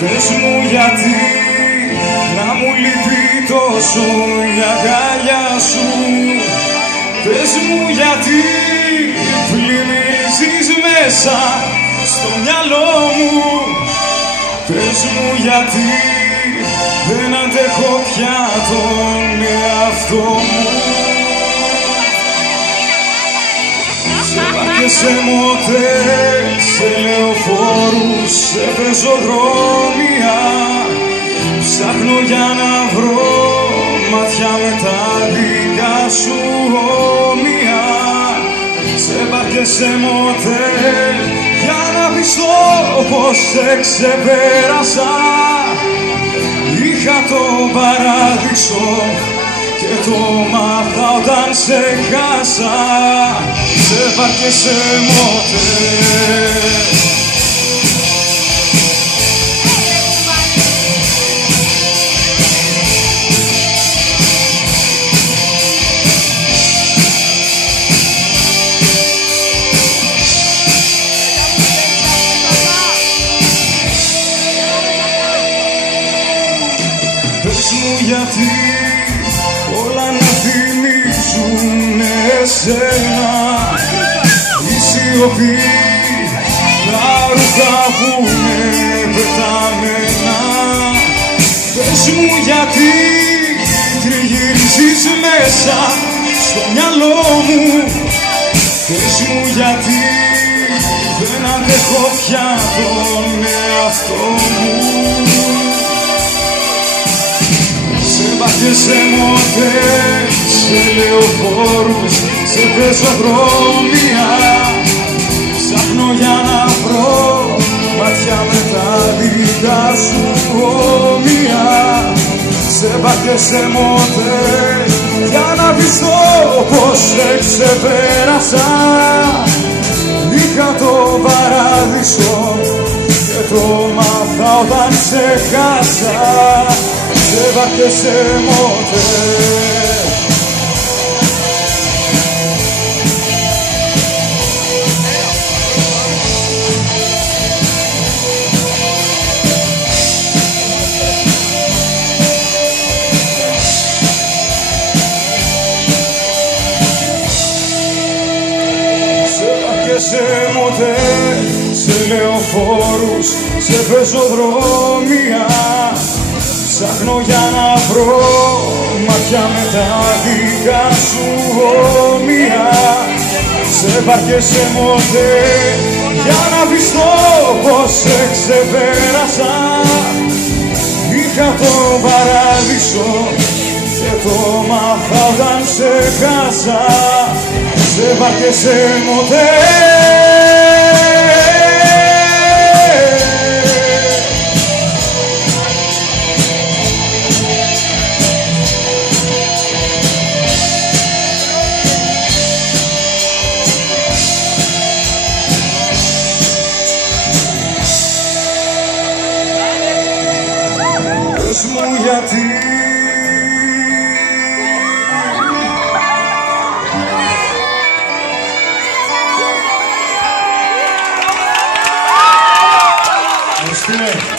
Πες μου γιατί να μου λείπει τόσο η αγκαλιά σου. Πες μου γιατί πλημμυρίζεις μέσα στο μυαλό μου. Πες μου γιατί δεν αντέχω πια τον εαυτό μου. Σε βάρκες, σε μοτέλ, σε λεωφόρους, σε πεζοδρόμια ψάχνω για να βρω μάτια με τα δικά σου όμοια. Σε βάρκες, σε μοτέλ, για να πιστώ πως σε ξεπέρασα. Είχα το παράδεισο και το μάθα όταν σε χάσα. Σε βάρκες, σε μοτέλ. Πες μου γιατί όλα να θυμίζουν εσένα. Η σιωπή, τα ρούχα που είναι πεταμένα. Πες μου γιατί τριγυρίζεις μέσα στο μυαλό μου. Πες μου γιατί δεν αντέχω πια τον εαυτό μου. Και σε μοτέλ, σε λεωφόρους, σε πεζοδρόμια ψάχνω για να βρω μάτια με τα δικά σου όμοια. Σε βάρκες, σε μοτέλ, για να πιστώ πως σε ξεπέρασα. Είχα το παράδεισο και το μάθα όταν σε χάσα. Σε βάρκες, σε μοτέλ. Σε βάρκες, σε μοτέλ, σε λεωφόρους, σε πεζοδρόμια ψάχνω για να βρω μάτια με τα δικά σου όμοια. Σε βάρκες, σε μοτέλ, για να πιστώ πως σε ξεπέρασα. Είχα το παράδεισο και το μάθα όταν σε χάσα. Σε βάρκες, σε μοτέλ. Πες μου γιατί Ευχαριστούμε.